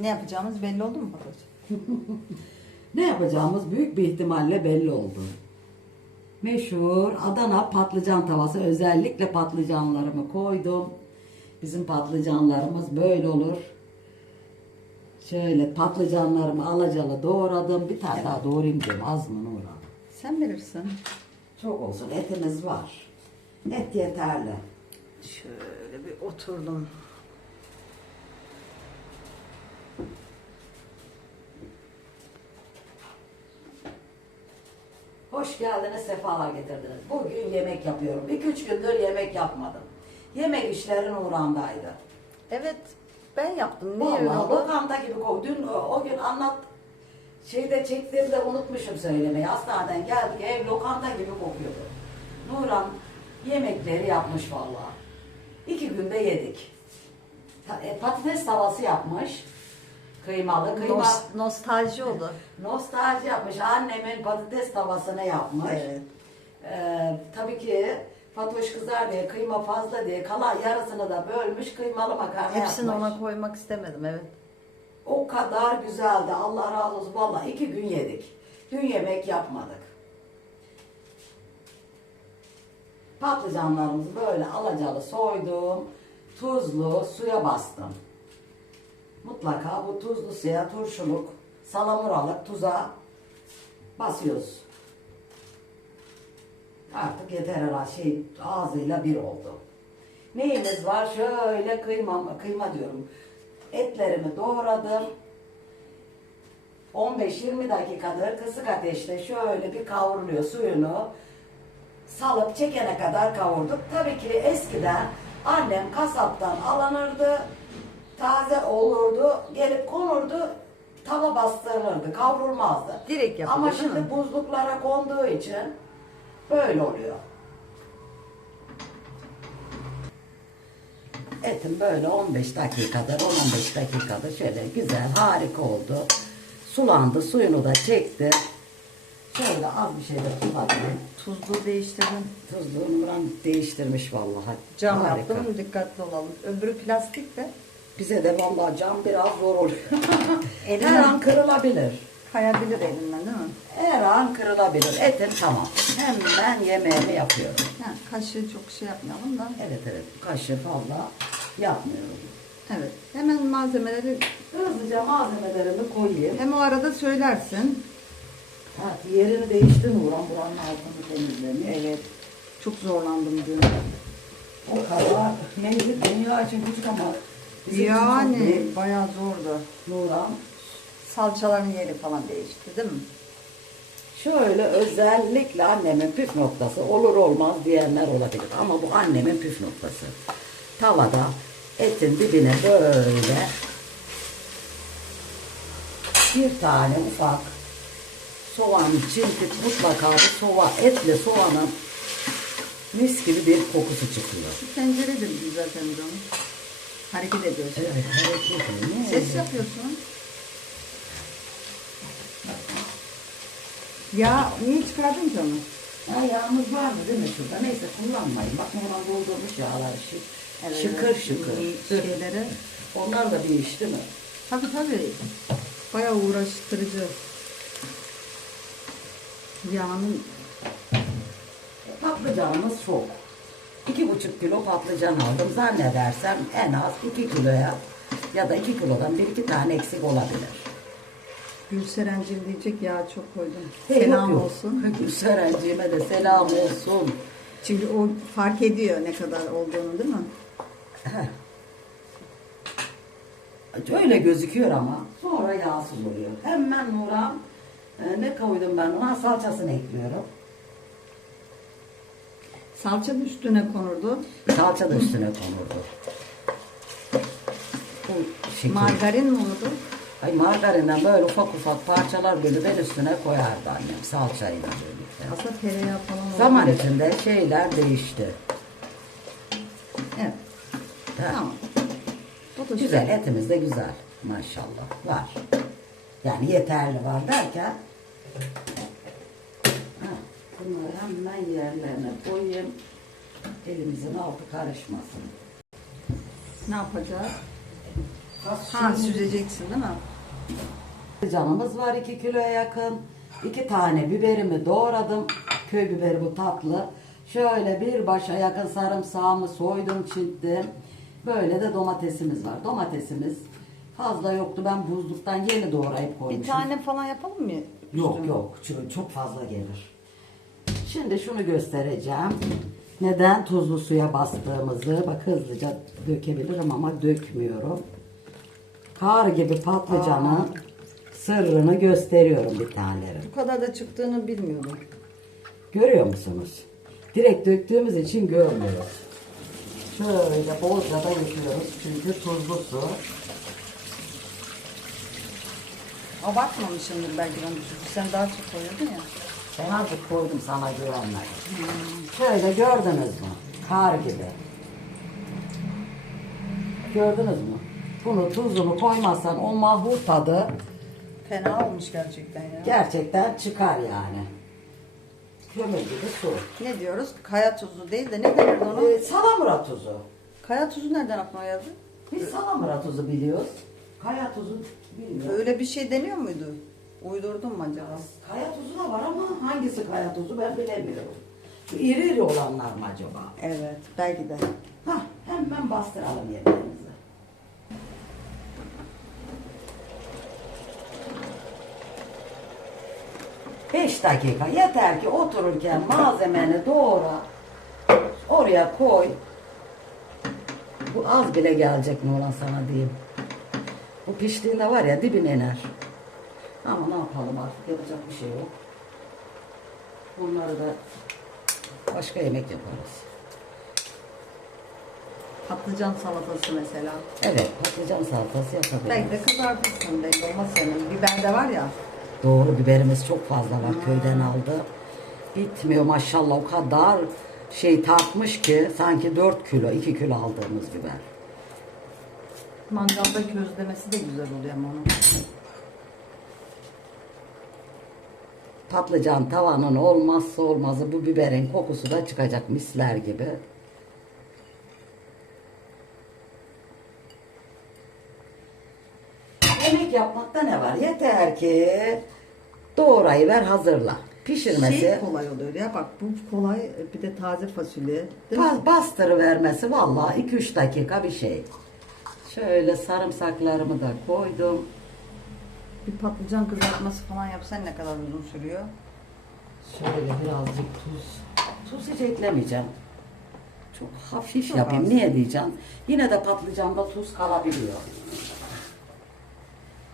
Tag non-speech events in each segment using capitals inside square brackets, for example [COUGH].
ne yapacağımız belli oldu mu babacığım? [LAUGHS] Ne yapacağımız büyük bir ihtimalle belli oldu. Meşhur Adana patlıcan tavası. Özellikle patlıcanlarımı koydum. Bizim patlıcanlarımız böyle olur. Şöyle patlıcanlarımı alacalı doğradım. Bir tane daha doğrayayım diyorum. Az mı Nurhan? Sen bilirsin. Çok olsun. Etimiz var. Et yeterli. Şöyle bir oturdum. Hoş geldiniz, sefalar getirdiniz. Bugün yemek yapıyorum. İki üç gündür yemek yapmadım. Yemek işleri Nurhan'daydı. Evet ben yaptım. Niye öyle Vallahi oldu? lokanta gibi koy. Dün o, o gün anlat şeyde çektiğimde unutmuşum söylemeyi. Hastaneden geldik ev lokanta gibi kokuyordu. Nurhan yemekleri yapmış vallahi. İki günde yedik. Ta- e, patates tavası yapmış. Kıymalı kıyma. Nos- nostalji oldu. [LAUGHS] Nostalji yapmış. Annemin patates tavasını yapmış. Evet. Ee, tabii ki Fatoş kızar diye kıyma fazla diye kalan yarısını da bölmüş kıymalı makarna Hepsini yapmış. ona koymak istemedim evet. O kadar güzeldi. Allah razı olsun. Vallahi iki gün yedik. Dün yemek yapmadık. Patlıcanlarımızı böyle alacalı soydum. Tuzlu suya bastım. Mutlaka bu tuzlu suya turşuluk, salamuralık tuza basıyoruz. Artık yeter herhalde şey ağzıyla bir oldu. Neyimiz var? Şöyle kıyma, kıyma diyorum. Etlerimi doğradım. 15-20 dakikadır kısık ateşte şöyle bir kavruluyor suyunu salıp çekene kadar kavurduk. Tabii ki eskiden annem kasaptan alınırdı, taze olurdu, gelip konurdu, tava bastırılırdı, kavrulmazdı. Direkt yapıldı, Ama değil şimdi mi? buzluklara konduğu için böyle oluyor. Etim böyle 15 dakikadır, 15 dakikadır şöyle güzel, harika oldu. Sulandı, suyunu da çekti. Şöyle az bir şey de tuz atayım. Tuzlu değiştirdim. Tuzluğunu buran değiştirmiş vallahi. Cam Harika. yaptım dikkatli olalım. Öbürü plastik de Bize de vallahi cam biraz zor oluyor. [LAUGHS] Eline- Her an kırılabilir. kayabilir elinden değil mi? Her an kırılabilir. Etim tamam. Hemen yemeğimi yapıyorum. Ha, kaşığı çok şey yapmayalım da. Evet evet. Kaşığı fazla yapmıyorum. Evet. Hemen malzemeleri Hızlıca malzemelerimi koyayım. hem o arada söylersin. Ha, yerini değişti Nurhan. Buranın altını temizlemiş. Evet. Çok zorlandım dün. O kadar mevcut dünya için küçük ama bizim çok Yani büyük. bayağı zordu. Nurhan Salçaların yeri falan değişti değil mi? Şöyle özellikle annemin püf noktası olur olmaz diyenler olabilir ama bu annemin püf noktası. Tavada etin dibine böyle bir tane ufak soğan çintip mutlaka bir soğan, etle soğanın mis gibi bir kokusu çıkıyor. Şu tencere de güzel canım. Hareket ediyorsun. Evet, hareketli. Ne? Ses yapıyorsun. Ya niye çıkardın ki onu? Ha, yağımız var mı değil mi şurada? Neyse kullanmayın. Bak oradan doldurmuş yağlar şık, şıkır şıkır. iyi Şeyleri. Onlar da bir iş değil mi? Tabii tabii. Bayağı uğraştırıcı. Yağının Patlıcanımız çok. İki buçuk kilo patlıcan aldım. Zannedersem en az iki kiloya ya da iki kilodan bir iki tane eksik olabilir. Gülserencim diyecek yağ çok koydum. Hey, Selam yok, yok. olsun. [LAUGHS] Gülserenciğime de selam olsun. Çünkü o fark ediyor ne kadar olduğunu değil mi? Öyle gözüküyor ama sonra yağsız oluyor. Hemen Nurhan e, ne koydum ben ona? Salçasını ekliyorum. Salça da üstüne konurdu. Salça da üstüne konurdu. Bu şekil. Margarin mi oldu? Ay margarinden böyle ufak ufak parçalar bölüp en üstüne koyardı annem salçayla birlikte. Aslında tereyağı falan oldu. Zaman içinde şeyler değişti. Evet. Ha, Tamam. Da Güzel etimiz de güzel maşallah var. Yani yeterli var derken bunları hemen yerlerine koyayım. Elimizin altı karışmasın. Ne yapacağız? Ha süzeceksin değil mi? Canımız var 2 kiloya yakın. 2 tane biberimi doğradım. Köy biberi bu tatlı. Şöyle bir başa yakın sarımsağımı soydum, çittim. Böyle de domatesimiz var. Domatesimiz fazla yoktu. Ben buzluktan yeni doğrayıp koymuşum. Bir tane falan yapalım mı? Yok yok çok, çok fazla gelir. Şimdi şunu göstereceğim. Neden tuzlu suya bastığımızı bak hızlıca dökebilirim ama dökmüyorum. Kar gibi patlıcanın sırrını gösteriyorum bir taneleri. Bu kadar da çıktığını bilmiyordum. Görüyor musunuz? Direkt döktüğümüz için görmüyoruz. Şöyle bolca da yıkıyoruz çünkü tuzlu su. Abartmamışımdır belki ben çünkü sen daha çok koyuyordun ya. Ben azıcık koydum sana güvenler. Şöyle gördünüz mü? Kar gibi. Gördünüz mü? Bunu tuzunu koymazsan o mahvur tadı Fena olmuş gerçekten ya. gerçekten çıkar yani. Kömür gibi su. Ne diyoruz? Kaya tuzu değil de ne denirdi ona? Ee, salamura tuzu. Kaya tuzu nereden aklına geldi? Biz salamura tuzu biliyoruz. Kaya tuzu bilmiyoruz. Öyle bir şey deniyor muydu? Uydurdun mu acaba? Kaya tuzu da var ama hangisi kaya tuzu ben bilemiyorum. Şu iri iri olanlar mı acaba? Evet, belki de. Hah, hemen bastıralım yemeğimizi. Beş dakika yeter ki otururken malzemeni doğra. Oraya koy. Bu az bile gelecek mi olan sana diyeyim. Bu piştiğinde var ya dibine iner. Ama ne yapalım artık yapacak bir şey yok. Bunları da başka yemek yaparız. Patlıcan salatası mesela. Evet, patlıcan salatası yapabiliriz. Belki de kızartırsın belki olmaz senin. Biber de var ya. Doğru biberimiz çok fazla var köyden aldı. Bitmiyor maşallah o kadar şey tartmış ki sanki 4 kilo 2 kilo aldığımız biber. Mangalda közlemesi de güzel oluyor ama onun. Patlıcan tavanın olmazsa olmazı bu biberin kokusu da çıkacak misler gibi. Yemek yapmakta ne var? Yeter ki doğrayı ver hazırla. Pişirmesi. Şey kolay oluyor ya bak bu kolay bir de taze fasulye. Değil mi? Bas, bastırı vermesi vallahi 2-3 dakika bir şey. Şöyle sarımsaklarımı da koydum. Bir patlıcan kızartması falan yapsan ne kadar uzun sürüyor? Şöyle birazcık tuz. Tuz hiç eklemeyeceğim. Çok hafif Çok yapayım. az. Niye diyeceğim? Yine de patlıcanda tuz kalabiliyor.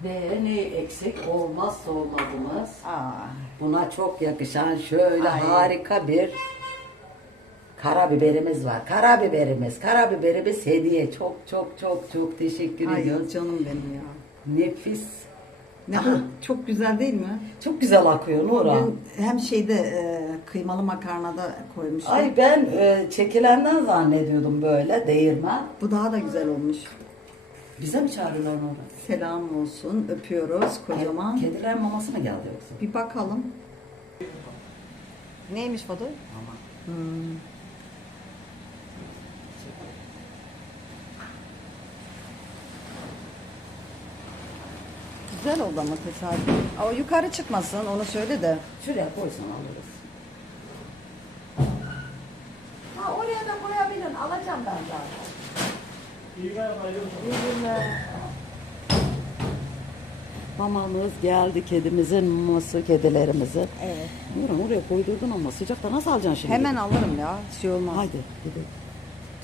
Ve ne eksik olmazsa olmazımız. Aa, Buna çok yakışan şöyle Ay. harika bir karabiberimiz var. Karabiberimiz, karabiberimiz hediye. Çok çok çok çok teşekkür ay ediyoruz. canım benim ya. Nefis. Ne çok güzel değil mi? Çok güzel akıyor Nura. Bugün hem şeyde e, kıymalı makarnada koymuştum. Ay ben e, çekilenden zannediyordum böyle değirmen. Bu daha da güzel olmuş. Bize mi çağırıyorlar onu? Selam olsun. Öpüyoruz kocaman. Kediler maması mı geldi yoksa? Bir bakalım. Neymiş Fadu? Mama. Hmm. Güzel oldu ama tesadüf. Ama yukarı çıkmasın onu söyle de. Şuraya koysan alırız. Ha oraya da koyabilirim. Alacağım ben zaten. İyi günler. Mamamız geldi kedimizin maması kedilerimizin. Evet. Nurhan oraya koydurdun ama sıcakta nasıl alacaksın şimdi? Hemen alırım ya. Şey olmaz. Haydi. gidelim.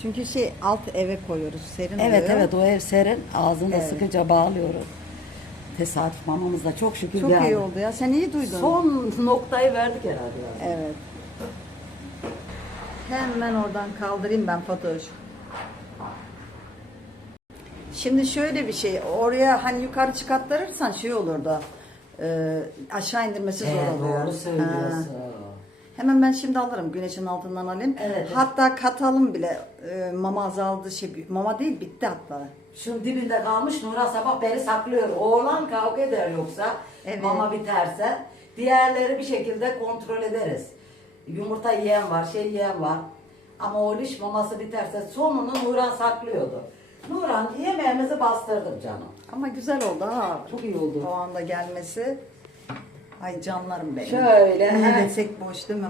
Çünkü şey alt eve koyuyoruz. Serin Evet oluyor. evet o ev serin. Ağzını da Evet. sıkıca bağlıyoruz. Tesadüf mamamız da çok şükür Çok geldi. iyi oldu ya. Sen iyi duydun. Son noktayı verdik herhalde. yani. Evet. Hemen oradan kaldırayım ben Fatoş. Şimdi şöyle bir şey, oraya hani yukarı çıkarttırırsan şey olur da e, aşağı indirmesi zor Evet, oluyor. doğru söylüyorsun. Ha. Hemen ben şimdi alırım, güneşin altından alayım. Evet. Hatta katalım bile, e, mama azaldı, şey, mama değil bitti hatta. Şunun dibinde kalmış Nurhan sabah beni saklıyor. Oğlan kavga eder yoksa Evet. mama biterse. Diğerleri bir şekilde kontrol ederiz. Yumurta yiyen var, şey yiyen var. Ama o liş maması biterse sonunu Nurhan saklıyordu. Nurhan yemeğimizi bastırdım canım. Ama güzel oldu ha. Çok iyi oldu. O anda gelmesi. Ay canlarım benim. Şöyle, Ne desek boş değil mi?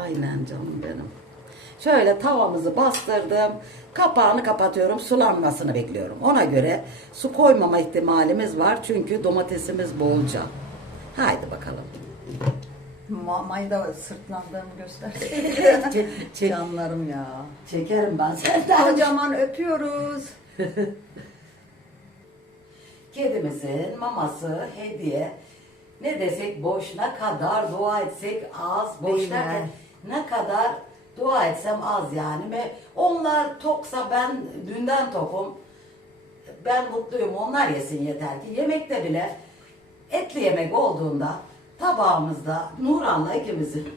Aynen canım benim. Şöyle tavamızı bastırdım. Kapağını kapatıyorum. Sulanmasını bekliyorum. Ona göre su koymama ihtimalimiz var. Çünkü domatesimiz bolca. Haydi bakalım. Mamayı da sırtlandığımı göster. [LAUGHS] Canlarım ya. Çekerim ben senden. Kocaman öpüyoruz. [LAUGHS] Kedimizin maması hediye. Ne desek boş, ne kadar dua etsek az, boş Değil mi? derken ne kadar dua etsem az yani. Ve onlar toksa ben dünden tokum. Ben mutluyum, onlar yesin yeter ki. Yemekte bile etli yemek olduğunda tabağımızda Nurhan'la ikimizin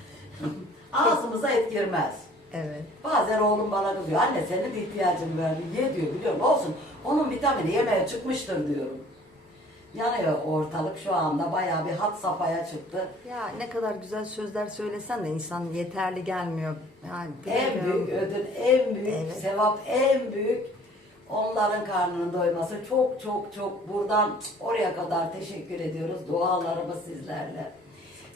[LAUGHS] ağzımıza et girmez. Evet. Bazen oğlum bana kızıyor. Anne senin de ihtiyacın var. Ye diyor biliyorum. Olsun. Onun vitamini yemeğe çıkmıştır diyorum. Yanıyor ortalık şu anda. Bayağı bir hat safhaya çıktı. Ya ne kadar güzel sözler söylesen de insan yeterli gelmiyor. Yani En bilmiyorum. büyük ödül, en büyük Evet. sevap, en büyük onların karnının doyması. Çok çok çok buradan oraya kadar teşekkür ediyoruz. Dualarımız sizlerle.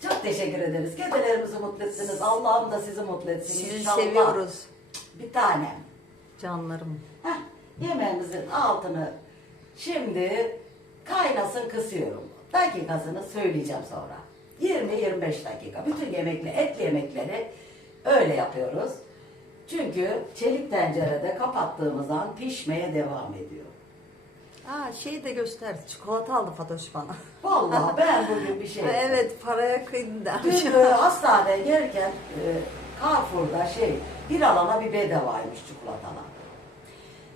Çok teşekkür ederiz. Kedilerimizi mutlu etsiniz. Allah'ım da sizi mutlu etsin. Sizi İnşallah. seviyoruz. Bir tanem. Canlarım. Heh, yemeğimizin altını şimdi kaynasın kısıyorum. Dakikasını söyleyeceğim sonra. 20-25 dakika. Bütün yemekli, etli yemekleri öyle yapıyoruz. Çünkü çelik tencerede kapattığımız an pişmeye devam ediyor. Aa şeyi de göster. Çikolata aldı Fatoş bana. Vallahi [LAUGHS] ben bugün bir şey... evet paraya kıydım dermiş. Dün e, hastaneye gelirken e, Carrefour'da şey bir alana bir bedavaymış çikolatalar.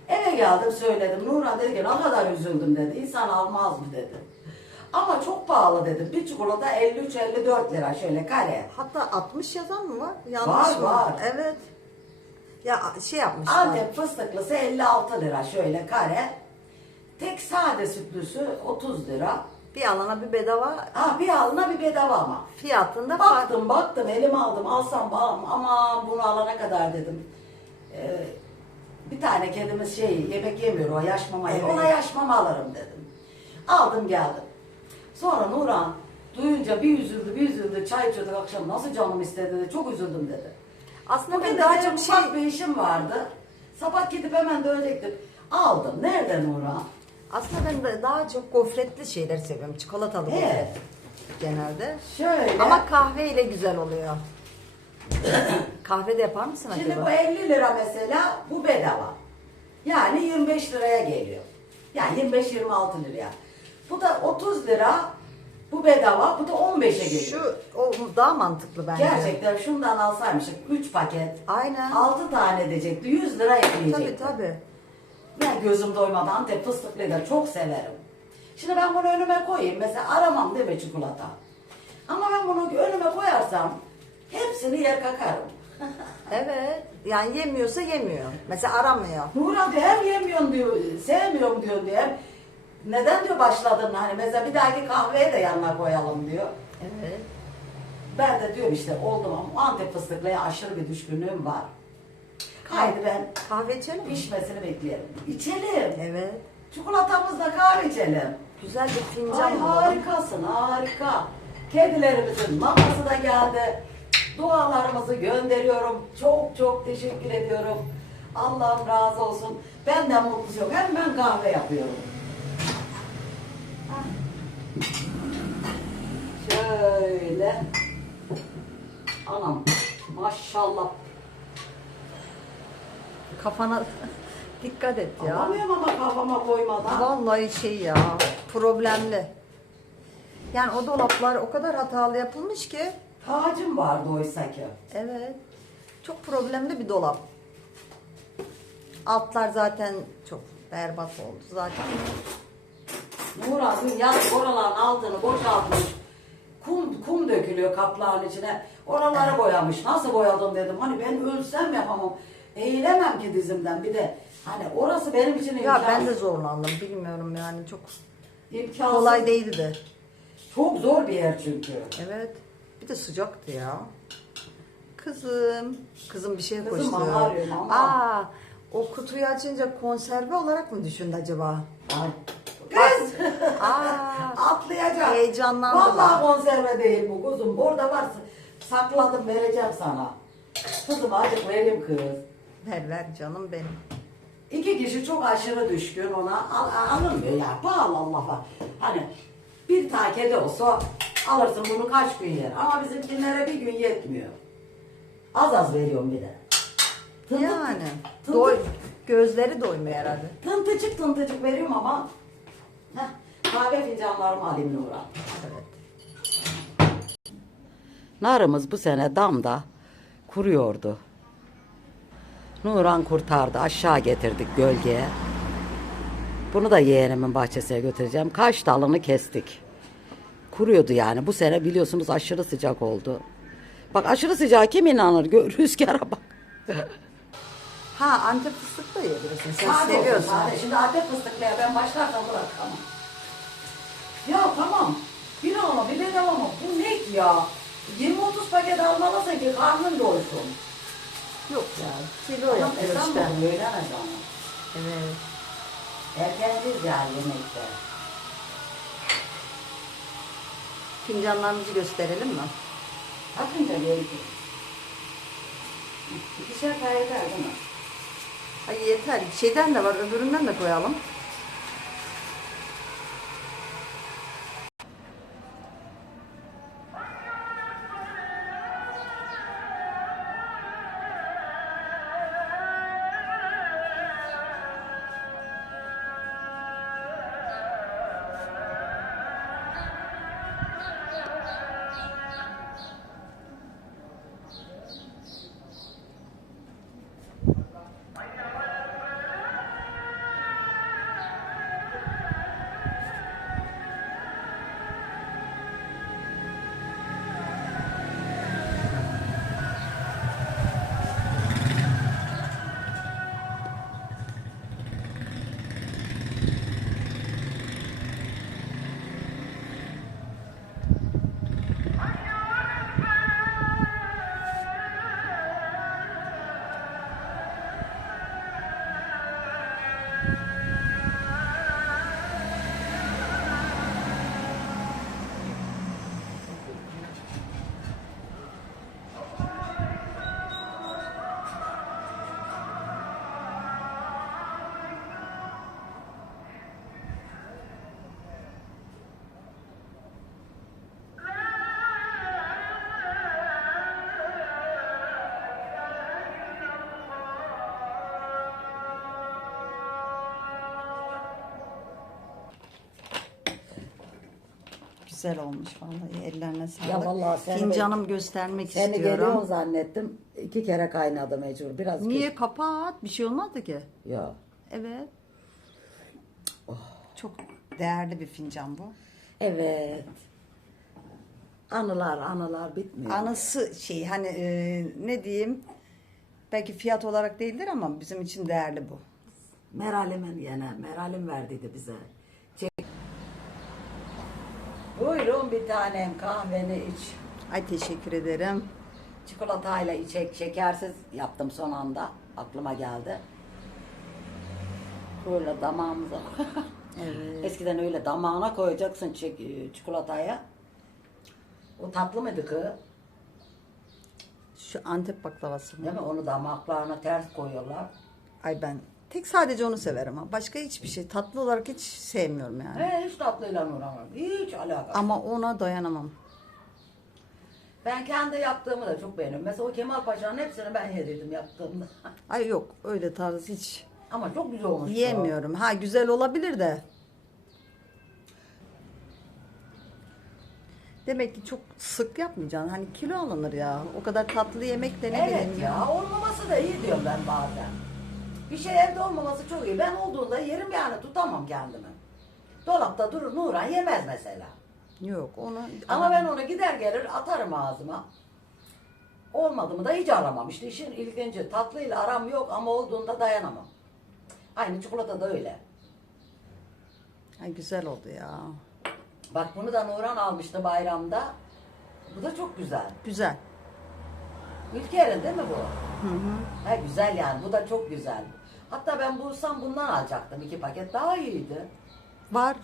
Eve geldim söyledim. Nurhan dedi ki ne kadar üzüldüm dedi. İnsan almaz mı dedi. Ama çok pahalı dedim. Bir çikolata 53-54 lira şöyle kare. Hatta 60 yazan mı var? Yanlış Var, mı? var. Evet. Ya şey yapmışlar. Antep fıstıklısı 56 lira şöyle kare. Tek sade sütlüsü 30 lira. Bir alana bir bedava Ha bir alına bir bedava ama. fiyatında fark. Baktım baktım elim aldım alsam bağım ama bunu alana kadar dedim. Ee, bir tane kedimiz şey yemek yemiyor o yaş mama yiyor. Evet. Ona yaş mama alırım dedim. Aldım geldim. Sonra Nurhan duyunca bir üzüldü bir üzüldü çay içiyorduk akşam nasıl canım istedi dedi çok üzüldüm dedi. Aslında Bugün ben daha daha çok şey bir işim vardı. Sabah gidip hemen dönecektim. Aldım. Nerede Nurhan? aslında ben de daha çok gofretli şeyler seviyorum. Çikolatalı Evet. gofret genelde. Şöyle. Ama kahve ile güzel oluyor. [COUGHS] kahve de yapar mısın Şimdi acaba? bu 50 lira mesela bu bedava. Yani 25 liraya geliyor. Yani 25-26 liraya. Bu da 30 lira bu bedava. Bu da 15'e geliyor. Şu o daha mantıklı bence. Gerçekten şundan alsaymışık 3 paket. Aynen. 6 tane edecekti. 100 lira Tabii ekleyecekti. tabii. Ben gözüm doymadan Antep fıstıklıyı da çok severim. Şimdi ben bunu önüme koyayım. Mesela aramam değil mi çikolata? Ama ben bunu önüme koyarsam hepsini yer kakarım. [LAUGHS] Evet. Yani yemiyorsa yemiyor. Mesela aramıyor. Nurhan diyor hem yemiyorsun diyor, sevmiyorum diyor diyor. Hem neden diyor başladın hani mesela bir dahaki kahveye de yanına koyalım diyor. Evet. Ben de diyorum işte oldum ama Antep fıstıklıya aşırı bir düşkünlüğüm var. Haydi ben Kahve içelim mi? pişmesini bekleyelim. İçelim. Evet. Çikolatamızla kahve içelim. Güzel bir fincan Ay bulalım. harikasın harika. Kedilerimizin maması da geldi. Dualarımızı gönderiyorum. Çok çok teşekkür ediyorum. Allah'ım razı olsun. Benden mutlusu yok. Hem ben kahve yapıyorum. Hah. Şöyle. Anam maşallah. Kafana [LAUGHS] dikkat et ya. Alamıyorum ama kafama koymadan. Vallahi şey ya problemli. Yani o dolaplar o kadar hatalı yapılmış ki. Tacım vardı oysa ki. Evet. Çok problemli bir dolap. Altlar zaten çok berbat oldu zaten. Murat yaz oraların altını boşaltmış. Kum, kum dökülüyor kapların içine. Oraları boyamış. Nasıl boyadım dedim. Hani ben ölsem yapamam. Eğilemem ki dizimden. Bir de hani orası benim için Ya imkansız. ben de zorlandım bilmiyorum yani çok imkansız. kolay değildi de. Çok zor bir yer çünkü. Evet. De sıcaktı ya. Kızım. Kızım bir şey Kızım koştu. mama arıyor, mama. Aa, O kutuyu açınca konserve olarak mı düşündü acaba? Ay. Kız! [LAUGHS] Aa, Atlayacak. Heyecanlandı Vallahi bak. konserve değil bu kuzum. Burada var. Sakladım vereceğim sana. Kızım azıcık vereyim kız. ver ver canım benim. İki kişi çok aşırı düşkün ona al, alınmıyor ya pahalı Allah var. Hani bir tane kedi olsa alırsın bunu kaç gün yer ama bizimkinlere bir gün yetmiyor. Az az veriyorum bir de. Tıntık- Yani tıntık- doy, gözleri doymuyor herhalde. Tıntıcık tıntıcık veriyorum ama heh, kahve fincanlarımı alayım Nurhan. Evet. Narımız bu sene damda kuruyordu. Nuran kurtardı. Aşağı getirdik gölgeye. Bunu da yeğenimin bahçesine götüreceğim. Kaç dalını kestik. Kuruyordu yani. Bu sene biliyorsunuz aşırı sıcak oldu. Bak aşırı sıcağa kim inanır? Gö- [LAUGHS] Rüzgara bak. Ha antep fıstık da yiyebilirsin. Sen Sade seviyorsun. sade. Şimdi Antep fıstıklıya ben başlarken bırakamam. Ya tamam. Bir ama bir bedava ama bu ne ki ya? 20-30 paket almalısın ki karnın doysun. Yok ya. Kilo Tamam, yapıyor işte. oluyor, öğlen ezanı. Evet. Erkenciyiz yani yemekte. Fincanlarımızı gösterelim mi? Bakınca gerekir. İkişer tane mi? Ay yeter. Şeyden de var. Öbüründen de koyalım. Güzel olmuş vallahi. Ellerine sağlık. Ya vallahi seni Fincanım göstermek Seni istiyorum. geliyor zannettim. İki kere kaynadı mecbur. Biraz Niye kapat? Bir şey olmazdı ki. Ya. Evet. Çok değerli bir fincan bu. Evet. Anılar anılar bitmiyor. Anısı şey hani e, ne diyeyim belki fiyat olarak değildir ama bizim için değerli bu. Meral'imin yine Meral'im verdiydi bize. Buyurun bir tanem kahveni iç. Ay teşekkür ederim. Çikolatayla içecek şekersiz yaptım son anda. Aklıma geldi. Böyle damağımıza. [LAUGHS] Evet. Eskiden öyle damağına koyacaksın e, çikolataya. O tatlı mıydı kız? Şu Antep baklavası mı? Değil mi? Onu damaklarına ters koyuyorlar. Ay ben tek sadece onu severim ha. Başka hiçbir şey tatlı olarak hiç sevmiyorum yani. He, hiç tatlıyla uğramam. Hiç alakası. Ama ona dayanamam. Ben kendi yaptığımı da çok beğeniyorum. Mesela o Kemal Paşa'nın hepsini ben yedirdim yaptığımda. [LAUGHS] Ay yok öyle tarz hiç Ama çok güzel olmuş. yiyemiyorum. Ha güzel olabilir de. Demek ki çok sık yapmayacaksın. Hani kilo alınır ya. O kadar tatlı yemek de ne Evet bileyim ya olmaması da iyi diyorum ben bazen. Bir şey evde olmaması çok iyi. Ben olduğunda yerim yani tutamam kendimi. Dolapta durur Nuran yemez mesela. Yok onu Ama ben onu gider gelir atarım ağzıma. Olmadı mı da hiç aramam. İşte işin ilginci tatlıyla aram yok ama olduğunda dayanamam. Aynı çikolata da öyle. Ay güzel oldu ya. Bak bunu da Nuran almıştı bayramda. Bu da çok güzel. Güzel. Ülkerin değil mi bu? Hı hı. Ha, güzel yani. Bu da çok güzel. Hatta ben bulsam bundan alacaktım iki paket daha iyiydi. Var.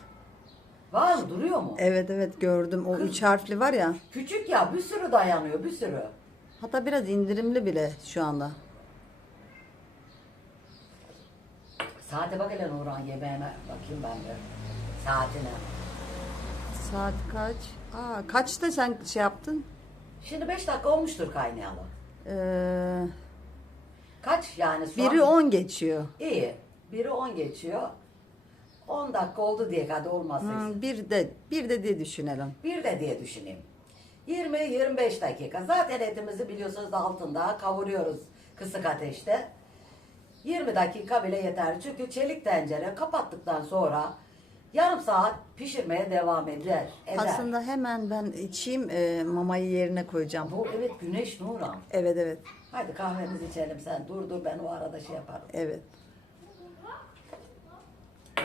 Var mı duruyor mu? Evet evet gördüm. O üç harfli var ya. Küçük ya bir sürü dayanıyor bir sürü. Hatta biraz indirimli bile şu anda. Saate bak hele Nurhan yemeğime bakayım ben de. Saatine. Saat kaç? Aa, kaçta sen şey yaptın? Şimdi 5 dakika olmuştur kaynayalı. Ee, Kaç yani şu an? biri 10 geçiyor. İyi. Biri 10 geçiyor. 10 dakika oldu diye hadi olmasın. Hmm, bir de bir de diye düşünelim. Bir de diye düşüneyim. 20-25 dakika. Zaten etimizi biliyorsunuz altında kavuruyoruz kısık ateşte. 20 dakika bile yeter. Çünkü çelik tencere kapattıktan sonra yarım saat pişirmeye devam eder. eder. Aslında hemen ben içeyim e, mamayı yerine koyacağım. Bu evet güneş Nuran. Evet evet. Hadi kahvemizi içelim sen. Dur dur ben o arada şey yaparım. Evet.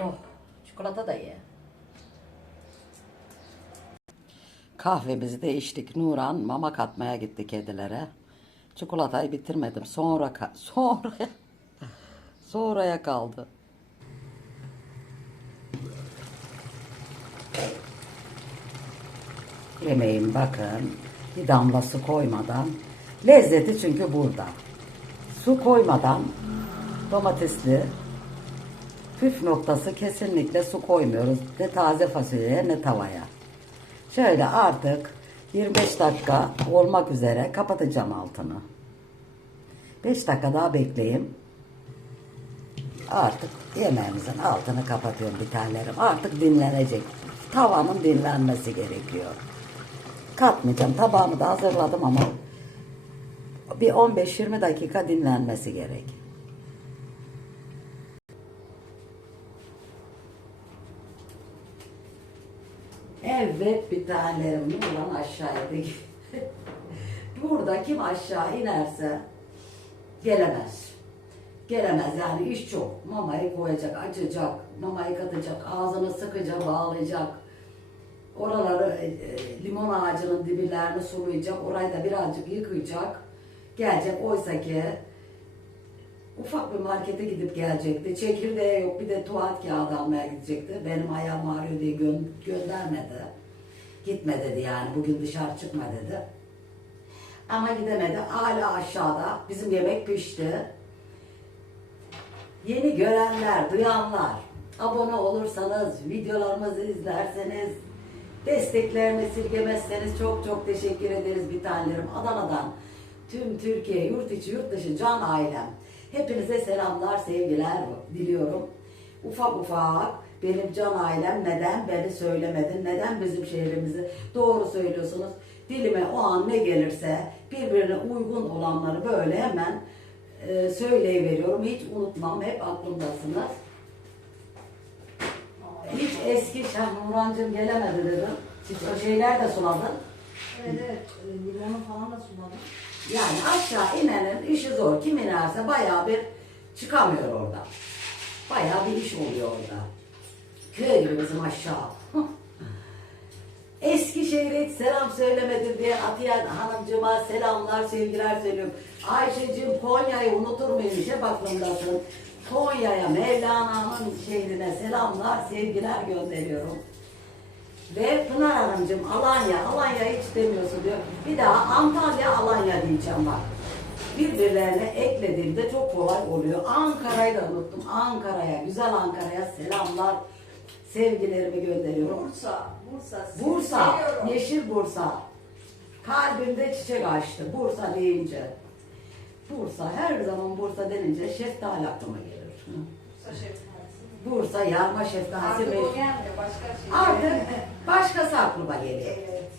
Oh çikolata da ye. Kahvemizi de içtik. Nuran mama katmaya gitti kedilere. Çikolatayı bitirmedim. Sonra [LAUGHS] sonra sonraya kaldı. Yemeğim bakın bir damla su koymadan lezzeti çünkü burada. Su koymadan domatesli Püf noktası kesinlikle su koymuyoruz. Ne taze fasulyeye ne tavaya. Şöyle artık 25 dakika olmak üzere kapatacağım altını. 5 dakika daha bekleyeyim. Artık yemeğimizin altını kapatıyorum bir tanelerim. Artık dinlenecek. Tavanın dinlenmesi gerekiyor. Katmayacağım. Tabağımı da hazırladım ama bir 15-20 dakika dinlenmesi gerek. Evet bir tanelerim buradan aşağıya. [LAUGHS] Burada kim aşağı inerse gelemez. Gelemez yani iş çok. Mamayı koyacak, açacak, mamayı katacak, ağzını sıkacak, bağlayacak. Oraları e, e, limon ağacının diblerini sulayacak, orayı da birazcık yıkayacak. Gelecek oysa ki ufak bir markete gidip gelecekti. Çekirdeği yok bir de tuvalet kağıdı almaya gidecekti. Benim ayağım ağrıyor diye gö- göndermedi. Gitme dedi yani bugün dışarı çıkma dedi. Ama gidemedi. Hala aşağıda. Bizim yemek pişti. Yeni görenler, duyanlar, abone olursanız, videolarımızı izlerseniz, desteklerini esirgemezseniz çok çok teşekkür ederiz bir tanelerim. Adana'dan tüm Türkiye, yurt içi, yurt dışı can ailem. Hepinize selamlar, sevgiler diliyorum. Ufak ufak benim can ailem neden beni söylemedin, neden bizim şehrimizi doğru söylüyorsunuz. Dilime o an ne gelirse birbirine uygun olanları böyle hemen e, söyleyiveriyorum. Hiç unutmam, hep aklımdasınız. Hiç eski Şah Nurhancığım gelemedi dedim. Hiç o şeyler de suladın. Evet evet. Limonu falan da suladım. Yani aşağı inenin işi zor. Kim inerse bayağı bir çıkamıyor orada. Bayağı bir iş oluyor orada. Köy gibi bizim aşağı. [LAUGHS] Eskişehir'e hiç selam söylemedim diye Atiye Hanımcığıma selamlar, sevgiler söylüyorum. Ayşe'cim Konya'yı unutur muyum? İşe baklımdasın. Konya'ya, Mevlana'nın şehrine selamlar, sevgiler gönderiyorum. Ve Pınar Hanımcığım Alanya, Alanya hiç demiyorsun diyor. Bir daha Antalya, Alanya diyeceğim bak. Birbirlerine eklediğimde çok kolay oluyor. Ankara'yı da unuttum. Ankara'ya, güzel Ankara'ya selamlar, sevgilerimi gönderiyorum. Bursa, Bursa. Bursa, yeşil Bursa. Kalbimde çiçek açtı Bursa deyince. Bursa, her zaman Bursa denince şeftali aklıma gelir. Bursa yarma şeftalisi Artık o gelmiyor, başka şey. Artık başkası aklıma geliyor. Evet.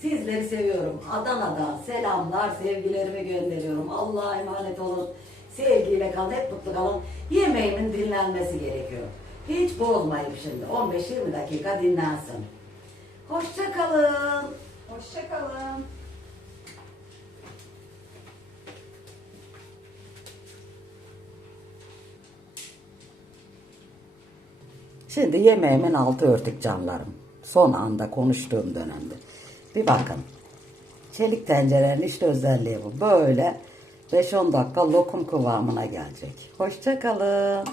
Sizleri seviyorum. Adana'dan selamlar, sevgilerimi gönderiyorum. Allah'a emanet olun. Sevgiyle kalın, hep mutlu kalın. Yemeğimin dinlenmesi gerekiyor. Hiç bozmayayım şimdi. 15-20 dakika dinlensin. Hoşça kalın. Hoşçakalın. Şimdi yemeğimin altı örtük canlarım. Son anda konuştuğum dönemde. Bir bakın. Çelik tencerenin işte özelliği bu. Böyle 5-10 dakika lokum kıvamına gelecek. Hoşça kalın.